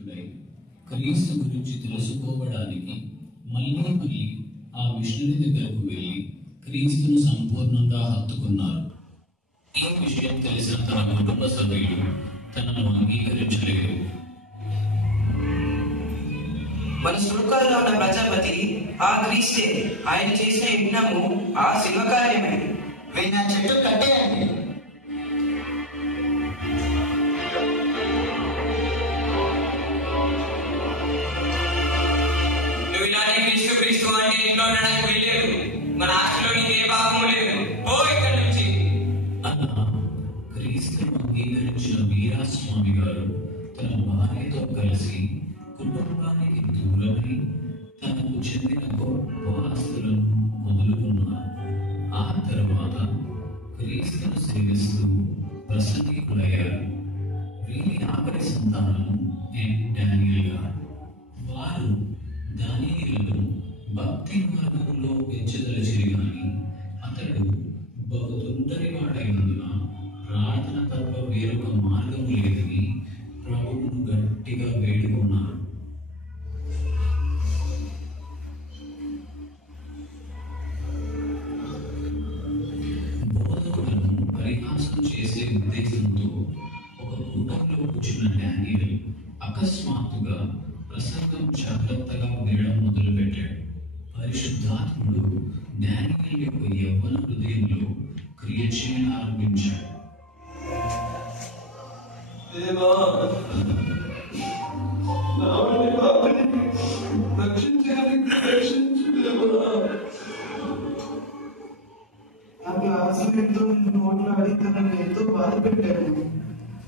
ఆకర్షితుడై క్రీస్తు గురించి తెలుసుకోవడానికి మళ్ళీ ఆ విష్ణుని దగ్గరకు వెళ్ళి క్రీస్తును సంపూర్ణంగా హత్తుకున్నారు. ఈ విషయం తెలిసిన తన కుటుంబ సభ్యులు తనను అంగీకరించలేదు. మన సులుకాల్లో ఉన్న ప్రజాపతి ఆ క్రీస్తే. ఆయన చేసిన యజ్ఞము ఆ శివకార్యమే. వీళ్ళ చెట్టు కట్టేయండి. నువ్వు ఇలాంటి క్రీస్తు క్రీస్తు అంటే ఇంట్లో ఉండడానికి వెళ్ళలేదు. మన ఆస్తిలో నీకు ఏ భాగము లేదు. ఓ ఇక్కడి నుంచి. అలా క్రీస్తును అంగీకరించిన వీరాస్వామి గారు తన భార్యతో కలిసి కుటుంబానికి దూరమై తనకు చెందిన గొప్ప ఆస్తులను మొదలుకున్నారు. ఆ తర్వాత క్రీస్తును సేవిస్తూ ప్రసంగికులయ్యారు. వీరి ఆఖరి సంతానం డానియేల్ గారు. వారు దానియేలును భక్తి మార్గంలో పెంచదలిచిరి గాని అతడు బహు తొందరవాడైనందున ప్రార్థన తప్ప వేరొక మార్గం లేదని ప్రభువును గట్టిగా వేడుకున్నారు. బోధకులను పరిహాసం చేసే ఉద్దేశంతో ఒక కూటంలో కూర్చున్న డానియేల్ అకస్మాత్తుగా ప్రసంగం జాగ్రత్తగా వినడం మొదలుపెట్టాడు. పరిశుద్ధాత్ముడు డానియేల్ యొక్క యవ్వన హృదయంలో క్రియ చేయనారంభించాడు. తనని ఎంతో బాధ పెట్టాను.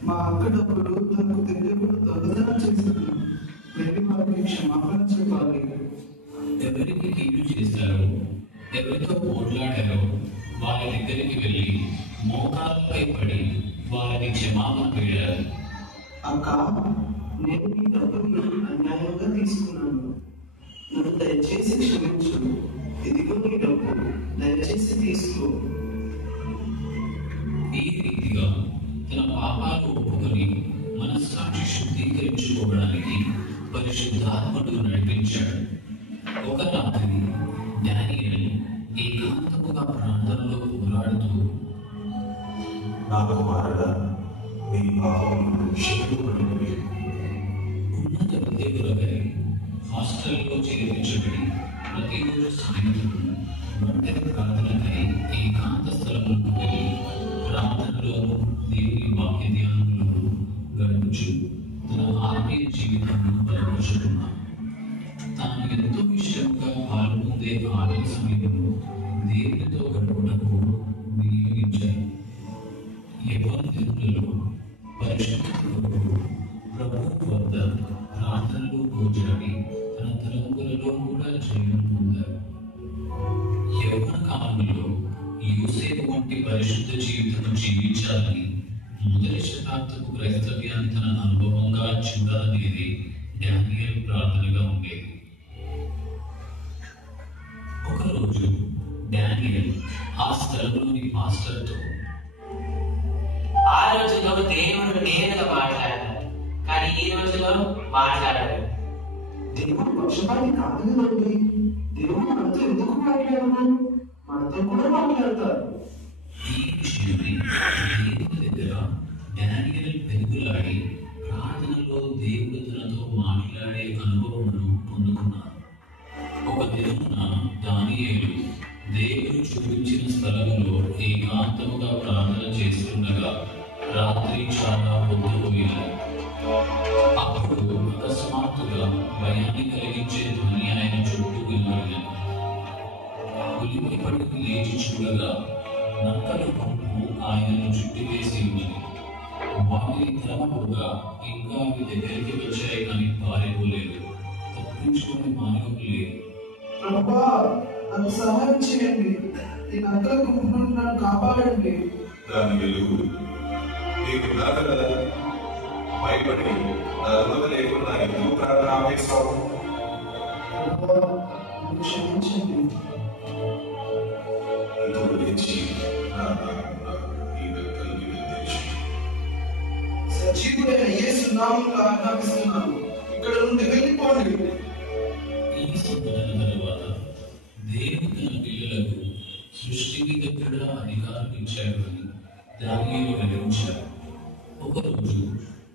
మా అక్క డబ్బులు తనకు తెలియకుండా దొంగతనం చేసింది. వెళ్ళి వారికి క్షమాపణ చెప్పాలి. ఎవరికి కీడు చేశారో, ఎవరితో పోట్లాడారో వారి దగ్గరికి వెళ్ళి మోకాళ్ళపై పడి వారిని క్షమాపణ వేడారు. అక్క, నేను ఈ డబ్బులు అన్యాయంగా తీసుకున్నాను. నన్ను దయచేసి క్షమించు. ఇదిగో నీ డబ్బు, దయచేసి తీసుకో. ఈ రీతిగా తన పాపాలు ఒప్పుకొని మనస్సాక్షి శుద్ధీకరించుకోవడానికి పరిశుద్ధాత్ముడు నడిపించాడు. ఒక రాత్రి డానియేల్ ఏకాంతముగా ప్రార్థనలో పోరాడుతూ, నా కుమారుడా, మీ పాపములు క్షమించబడినవి. ఉన్నత విద్యకులకై హాస్టల్లో చేర్పించబడి ప్రతిరోజు సాయంత్రం ఒంటరి ప్రార్థనకై ఏకాంత స్థలములకు వెళ్ళి ప్రార్థనలోను దేవుని వాక్య ధ్యానంలోను గడుపుచు తన ఆత్మీయ జీవితాన్ని బలపరుచుకున్నాడు. తాను ఎంతో ఇష్టంగా పాల్గొందే ఆఖరి సమయంలో దేవునితో గడుపుటకు వినియోగించారు. యవ్వన దినములలో పరిశుద్ధత కొరకు ప్రభువు వద్ద ప్రార్థనలు పోజాడి తన తలంపులలో కూడా జయం పొందారు. యవ్వన కాలంలో యోసేపు వంటి పరిశుద్ధ జీవితం జీవించాలని మొదటి శతాబ్దపు క్రైస్తవ్యాన్ని తన అనుభవంగా చూడాలనేది డానియేల్ ప్రార్థనగా ఉండేది. ఒకరోజు డానియేల్ ఆ స్థలంలోని మాస్టర్తో, ఆ రోజుల్లో దేవుడు నేరుగా మాట్లాడారు, కానీ ఈ రోజులో మాట్లాడారు. దేవుడు పక్షపాతి కాదు కదండి. దేవుడు మనతో ఎందుకు మాట్లాడరు? మనతో కూడా మాట్లాడతారు. ఈ విషయాన్ని దేవుని దగ్గర డానియేల్ పెరుగులాడి ప్రార్థనలో దేవుడు తనతో మాట్లాడే అనుభవమును పొందుకున్నాడు. ఒక దినమున దానియేలు దేవుడు చూపించిన స్థలంలో ఏకాంతముగా ప్రార్థన చేస్తుండగా రాత్రి చాలా పొద్దుపోయింది. అప్పుడు అకస్మాత్తుగా భయాన్ని కలిగించే ధ్వని ఆయన చుట్టూ వినబడింది. ఉలిక్కిపడి లేచి చూడగా నక్కల గుంపు ఆయనను చుట్టివేసి ఉన్నది. వాటిని తరమగా ఇంకా అవి దగ్గరికి వచ్చాయి కానీ పారిపోలేదు. తప్పించుకునే మార్గం లేదు. ప్రభువా, నాకు సహాయం చేయండి. ఈ నక్కల గుంపు నుండి నన్ను కాపాడండి. దాని వెలుగు నీకు నరక కదా, భయపడి నా రుణ లేకుండా ఎందుకు ప్రార్థన ఆపేస్తావు? ప్రభువా, నన్ను క్షమించండి. ఇప్పుడు లేచి నా నామమున ఈ నక్కల్ని వెంబడించు. సజీవుడైన యేసు నామములో ఆజ్ఞాపిస్తున్నాను. ఇక్కడ నుండి వెళ్ళిపోండి. ఈ సంఘటన తరువాత దేవుడు తన పిల్లలకు సృష్టి మీద కూడా అధికారం ఇచ్చాడు అని దానియేలు వివరించారు. ఒకరోజు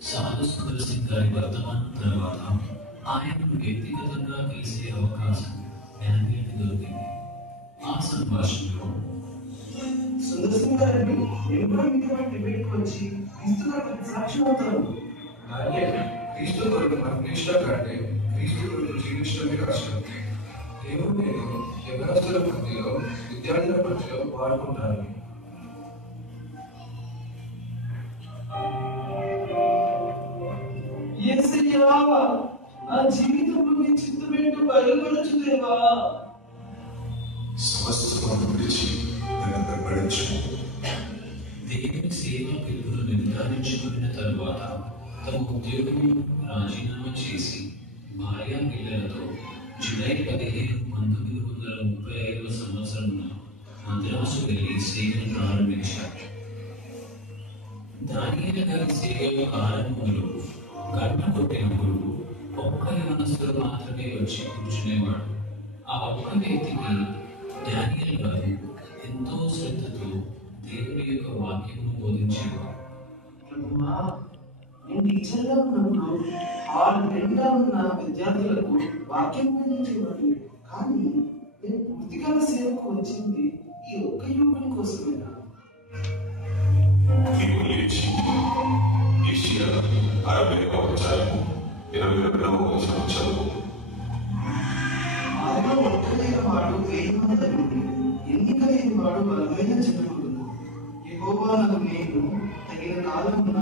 సాధు సుందర్ సింగ్ గారి వర్తమానం తర్వాత ఆయనను వ్యక్తిగతంగా కలిసే అవకాశం దానియేలుకి దొరికింది. ఆ సంభాషణలో సుందర్ సింగ్ గారిని నేను కూడా మీతో డిబేట్కి వచ్చి క్రీస్తు గారికి సాక్షి అవుతాను. క్రీస్తు కొరకు మరణించడం కంటే క్రీస్తు కొరకు జీవించడమే కష్టం. దేవుడు నేను యవనస్తుల మధ్యలో విద్యార్థుల మధ్యలో వాడుకుంటాను. యేసయ్యా, నా జీవితంలో మీ చిత్తమేంటో బయలుపరచు దేవా. సమస్తము విడిచి నన్ను వెంబడించు. దేవుని సేవా పిలుపును నిర్ధారించుకున్న తరువాత తమ ఉద్యోగము రాజీనామా చేసి భార్యా పిల్లలతో జూలై 15, 1935 సంవత్సరంలో మద్రాసు వెళ్లి సేవను ప్రారంభించారు. దానియేలు గారి సేవ ఆరంభంలో గంట కొట్టినప్పుడు ఒక్క యవనస్తుడు మాత్రమే వచ్చి కూర్చునేవాడు. ఆ ఒక్క వ్యక్తికి దానియేలు గారు ఎంతో శ్రద్ధతో దేవుని యొక్క వాక్యము బోధించేవారు. ప్రభువా, నేను టీచర్గా ఉన్నప్పుడు హాల్ నిండా ఉన్న విద్యార్థులకు వాక్యం బోధించేవాడిని. కానీ నేను పూర్తికాల సేవకు వచ్చింది ఈ ఒక్క యువకుని కోసమేనా? నీవు లేచి ఏషియా 60వ అధ్యాయము 22వ వచనం చదువు. ఆదిలో ఒక్కలేని వాడు 1000 ఎన్నిక లేని వాడు బలమైన జనముడు. యెహోవా నాకు నేను తగిన కాలమున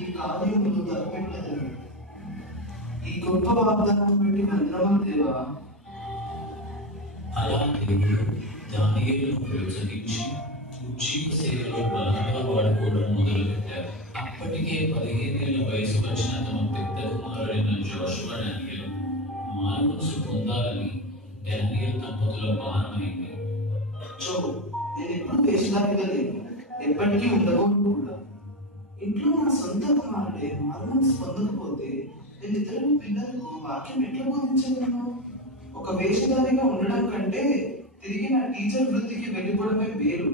ఈ కార్యములు తలపెట్టదను. ఈ గొప్ప వాగ్దానం బట్టి వందనములు దేవా. అలా దేవుడు దానియేలును ప్రోత్సహించి ఉజ్జీవ సేవలో బలంగా వాడుకోవడం మొదలుపెట్టారు. అప్పటికే 15 ఏళ్ల వయసు వచ్చిన తమ పెద్ద కుమారుడైన జోషువా డానియేలు మారుమనసు పొందాలని డానియేలు దంపతుల భారమైంది. నేను ఎప్పుడు వేషధారిగా లేను, ఎప్పటికీ ఉండకూడదు కూడా. ఇంట్లో నా సొంత కుమారుడే మారుమనసు పొందకపోతే నేను ఇతరుల పిల్లలకు వాక్యం ఎట్లా బోధించగలను? ఒక వేషధారిగా ఉండడం కంటే తిరిగి నా టీచర్ వృత్తికి వెళ్ళిపోవడమే వేరు.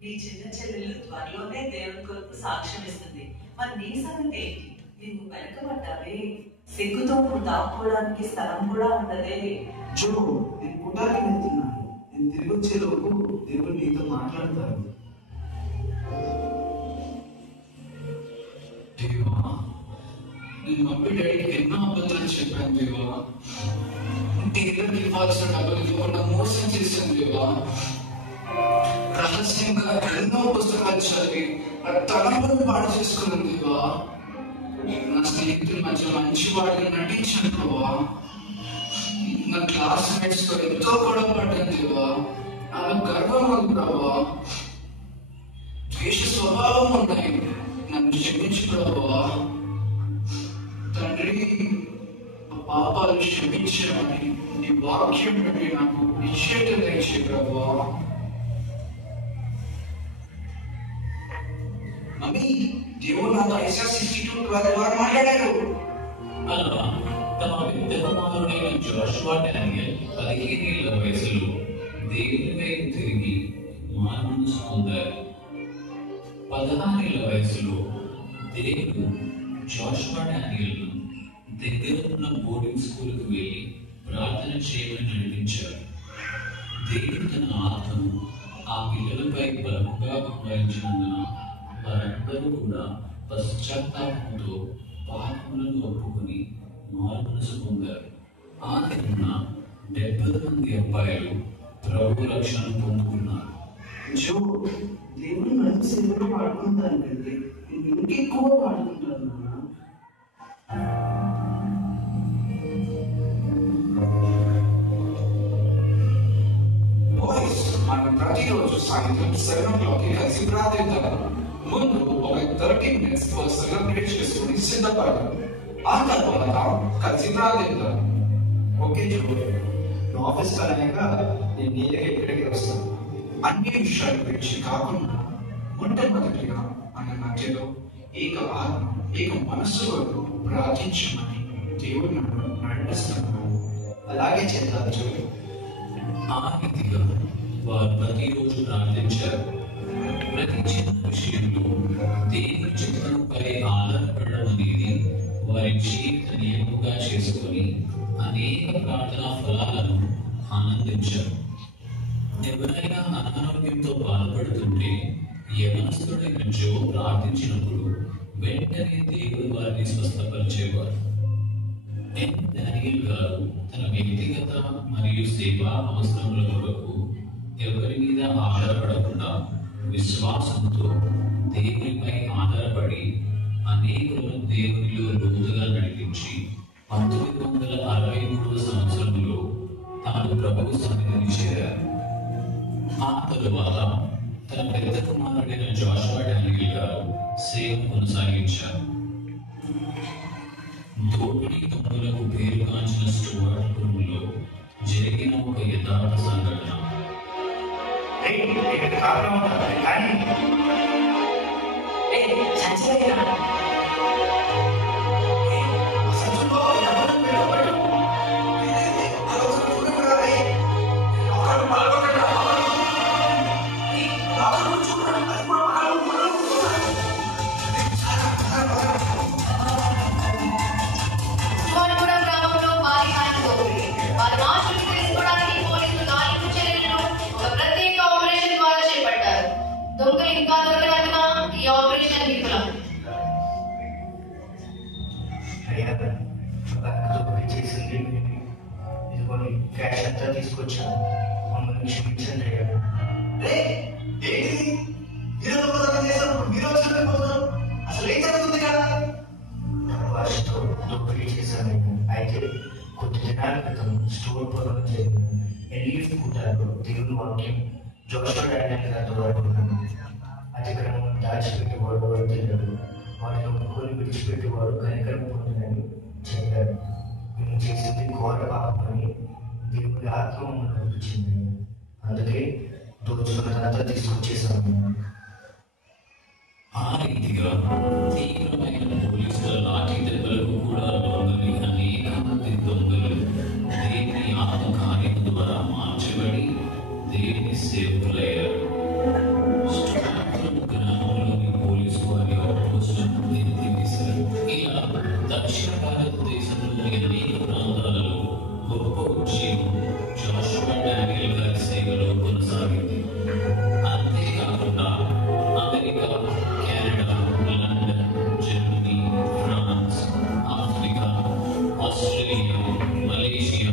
నీ చిన్న చెల్లెలు త్వరలోనే దేవుని కొరకు సాక్ష్యం ఇస్తుంది. మరి నీ సంగతి ఏంటి? నువ్వు వెనకబడ్డావే, సిగ్గుతో నువ్వు దాక్కోవడానికి స్థలం కూడా ఉండదే. నేను పుట్టానికి వెళ్తున్నాను. నేను తిరిగి వచ్చేలోపు దేవుడు నీతో మాట్లాడతాను. దేవా, నేను మమ్మీ డాడీకి ఎన్నో అబద్ధాలు చెప్పాను దేవా. టైలర్కి ఇవ్వాల్సిన డబ్బులు ఇవ్వకుండా మోసం చేశాను దేవా. రహస్యంగా ఎన్నో పుస్తకాలు చదివి ఆ తలంపులను పాడు చేసుకున్నాను దేవా. నా స్నేహితుల మధ్య మంచి వాడిగా నటించాను దేవా. నా క్లాస్మేట్స్ తో ఎంతో గొడవ పడ్డాను దేవా. నాకు గర్వం ఉంది ప్రభా. ద్వేష స్వభావం ఉన్నాయి. నన్ను క్షమించు ప్రభువా. తండ్రి, పాపాలు క్షమించమని నీ వాక్యం నుండి నాకు నిశ్చయత దయచే ప్రభువా. మమ్మీ, దేవుడు నాతో ఐసాస్ ఇన్స్టిట్యూట్ ద్వారా మాట్లాడారు. అలా తమ పెద్ద కుమారుడైన జోషువా డానియేల్ 15 ఏళ్ల వయసులో దేవుని వైపు తిరిగి మారుమనసు పొందారు. 16 ఏళ్ల వయసులో దేవుడు జోషువా డానియేల్ను దగ్గర ఉన్న బోర్డింగ్ స్కూల్కి వెళ్ళి ప్రార్థన చేయమని నడిపించారు. దేవుడు తన ఆత్మను ఆ పిల్లలపై బలముగా కుమ్మరించినందున వారందరూ కూడా పశ్చాత్తాపంతో పాపములను ఒప్పుకొని మారుమనసు పొందారు. ఆ దిన 70 మంది అబ్బాయిలు ప్రభు రక్షణ పొందుకున్నారు. దేవుడు నన్ను సేవలో వాడుకున్న దానికంటే నేను ఇంకెక్కువ వాడుకుంటాను నాన్న. బాయ్స్, మనం ప్రతిరోజు సాయంత్రం 7 o'clock కలిసి ప్రార్థిద్దాం. ముందు ఒక 30 minutes సెలబ్రేట్ చేసుకుని సిద్ధపడదాం. ఆ తర్వాత కలిసి ప్రార్థిద్దాం. ఓకే జో? ఆఫీస్ పరంగా నేను నేరుగా ఇక్కడికి వస్తాను. అన్ని విషయాల గురించి కాకుండా మొట్టమొదటిగా మన మధ్యలో ఏక ఆత్మ ఏక మనస్సు వరకు ప్రార్థించమని దేవుడు నడిపిస్తున్నాడు. అలాగే చేద్దాం చూడు. ఆ రీతిగా వారు ప్రతిరోజు ప్రార్థించారు. ప్రతి చిన్న విషయంలో దేవుని చిత్తంపై ఆధారపడడం అనేది వారి జీవిత నియమముగా చేసుకొని అనేక ప్రార్థనా ఫలాలను ఆనందించారు. ఎవరైనా అనారోగ్యంతో బాధపడుతుంటే యవనస్తుడైన జో ప్రార్థించినప్పుడు వెంటనే దేవుడు వారిని స్వస్థపరిచేవారు. డానియల్ గారు తన వ్యక్తిగత మరియు సేవా అవసరముల కొరకు ఎవరి మీద ఆధారపడకుండా విశ్వాసంతో దేవునిపై ఆధారపడి అనేకులను దేవునిలో లోతుగా నడిపించి 1963 సంవత్సరంలో తాను ప్రభువు సన్నిధిని చేరారు. ఆ తరువాత తన పెద్ద కుమారుడైన జాషువా డానియల్ గారు సేవ కొనసాగించారు. దోపిడీ దొంగలకు పేరుగాంచిన స్టూవర్ట్ పురంలో జరిగిన ఒక యథార్థ సంఘటన. క్యాష్ అంతా తీసుకొచ్చాను, మమ్మల్ని క్షమించండి అయ్యా. అసలు ఏం జరుగుతుంది కదా? భాషతో దోపిడీ చేశాను. అయితే కొద్ది దినాల క్రితం స్టోర్ పొలం జరిగిన ఎన్లీఫ్ కూటాల్లో దేవుని వాక్యం జోషువా డానియల్ గారితో వాడుకున్నాను. అతిక్రమం దాచిపెట్టేవాడు వారు తెలియదు, వాటిని ఒప్పుకొని విడిచిపెట్టేవాడు కనికరం పొందినని చెప్పారు. మేము చేసింది ఘోర పాపమని దేవుడి ఆత్మ మమ్మల్ని గుర్తించింది. అందుకే దోచుకున్నదంతా తీసుకొచ్చేసాము. ఆ రీతిగా తీవ్రమైన పోలీసుల లాఠీ దెబ్బలకు కూడా లొంగని అనేక మంది దొంగలు దేవుని ఆత్మ కార్యం ద్వారా మార్చబడి దేవుని సేవకులయ్యారు. గ్రామంలోని పోలీసు వారి ఆపోజిషన్ ఎత్తివేశారు. ఇలా దక్షిణ భారతదేశంలోని అనేక ప్రాంతాలలో గొప్ప ఉద్యమం జాషువా డానియల్ గారి సేవలో కొనసాగింది. అంతేకాకుండా America, Canada, London, Germany, France, Africa, Australia, Malaysia,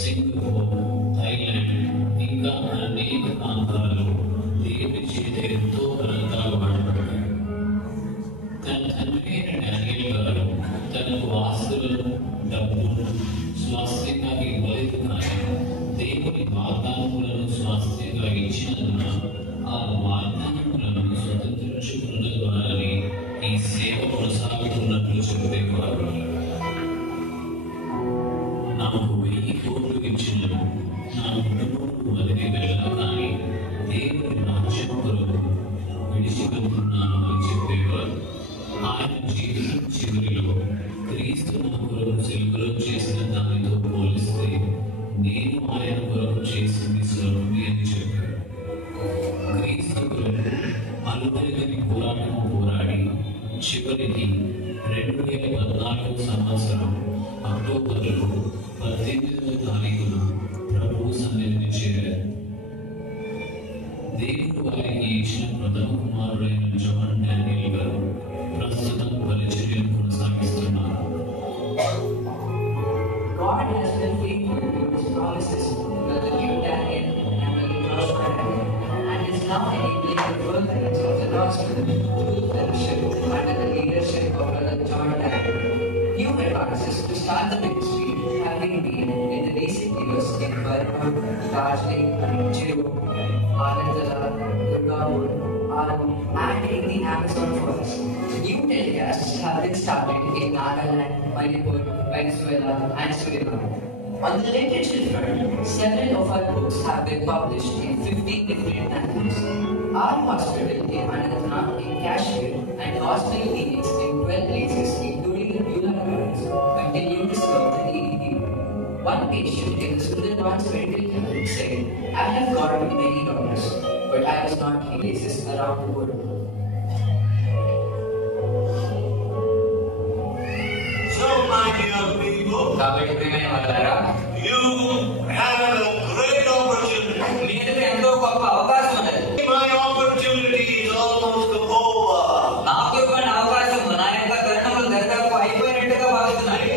Singapore, Thailand ఇంకా అనేక ప్రాంతాలలో దేవుని చేత ఎంతో బలంగా వాడబడ్డాయి. తన తండ్రి అయిన డానియల్ గారు తనకు ఆస్తులను, డబ్బును స్వాస్థ్యంగా ఇవ్వలేదు, కానీ దేవుని వాగ్దానములను స్వాస్థ్యంగా ఇచ్చినందున ఆ వాగ్దానములను స్వతంత్రించుకున్న ద్వారానే ఈ సేవ కొనసాగుతున్నట్లు చెప్పేవారు. నాకు 1000 కోట్లు ఇచ్చినను నా కుటుంబం వదిలి వెళ్ళను, కానీ దేవుని రాజ్యం కొరకు విడిచి వెళ్తున్నాను అని చెప్పేవారు. ఆయన జీవితం చివరిలో క్రీస్తు నా కొరకు సిలువలో చేసిన దానితో పోలిస్తే నేను ఆయన కొరకు చేసింది స్వల్పమే అని చెప్పారు. క్రీస్తు కొరకు అలుపెరగని పోరాటం పోరాడి చివరికి 2014 సంవత్సరం అక్టోబర్లో 18వ తారీఖున ప్రభువు సన్నిధిని చేరారు. దేవుడు వారికి ఇచ్చిన ప్రథమ కుమారుడైన జాన్ డానియల్ గారు ప్రస్తుతం పరిచర్యను కొనసాగిస్తున్నారు. God has been faithful to His promises with the new Daniel and with the Joshua Daniel, and is now enabling the furtherance of the gospel through the fellowship under the leadership of Brother John Daniel. New advances to start the ministry have been made in the recent years in Burma, Darjeeling, Chiro, Anandala, Durgapur, Aram, and in the Amazon forest. New telecasts have been started in Nagaland, Manipur, Venezuela, and Sri Lanka. On the literature front, several of our books have been published in 15 different languages. Our hospital in Anantnag, in Kashmir, and hospital clinics in 12 places, including the Beulah province, continue to One patient in the Sundarban's medical clinic said, I have gone to many doctors, but I was not in places around the world. So, my dear people, కాబట్టి ప్రియమైన వాళ్ళారా, you have a great opportunity. మీకు ఎంతో గొప్ప అవకాశం ఉన్నది. My opportunity is almost over. నాకు ఇవ్వని అవకాశం, నా యొక్క తరుణములు దాదాపు అయిపోయినట్టుగా భావిస్తున్నాను.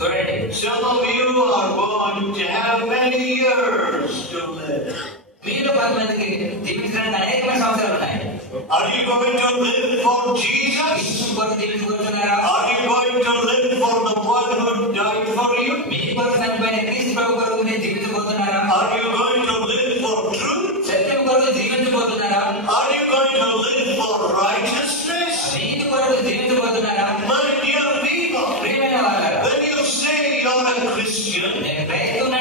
చూడండి, Some of you are going to have many years to live. మీరు 10 మందికి జీవించడానికి అనేకమైన సంవత్సరాలు ఉన్నాయి. Are you going to live for Jesus? కొరకు జీవించుకుంటున్నారా? Are you going to live for the one who died for you? మీ కొరకు చనిపోయిన క్రీస్తు ప్రభు కొరకు మీరు జీవించబోతున్నారా? Are you going to live for truth? సత్యం కొరకు జీవించబోతున్నారా? Are you going to live for righteousness? నీతి కొరకు జీవించబోతున్నారా? My dear people, ప్రియమైన వాళ్ళారా, when you say you're a Christian, నేను క్రైస్తవుని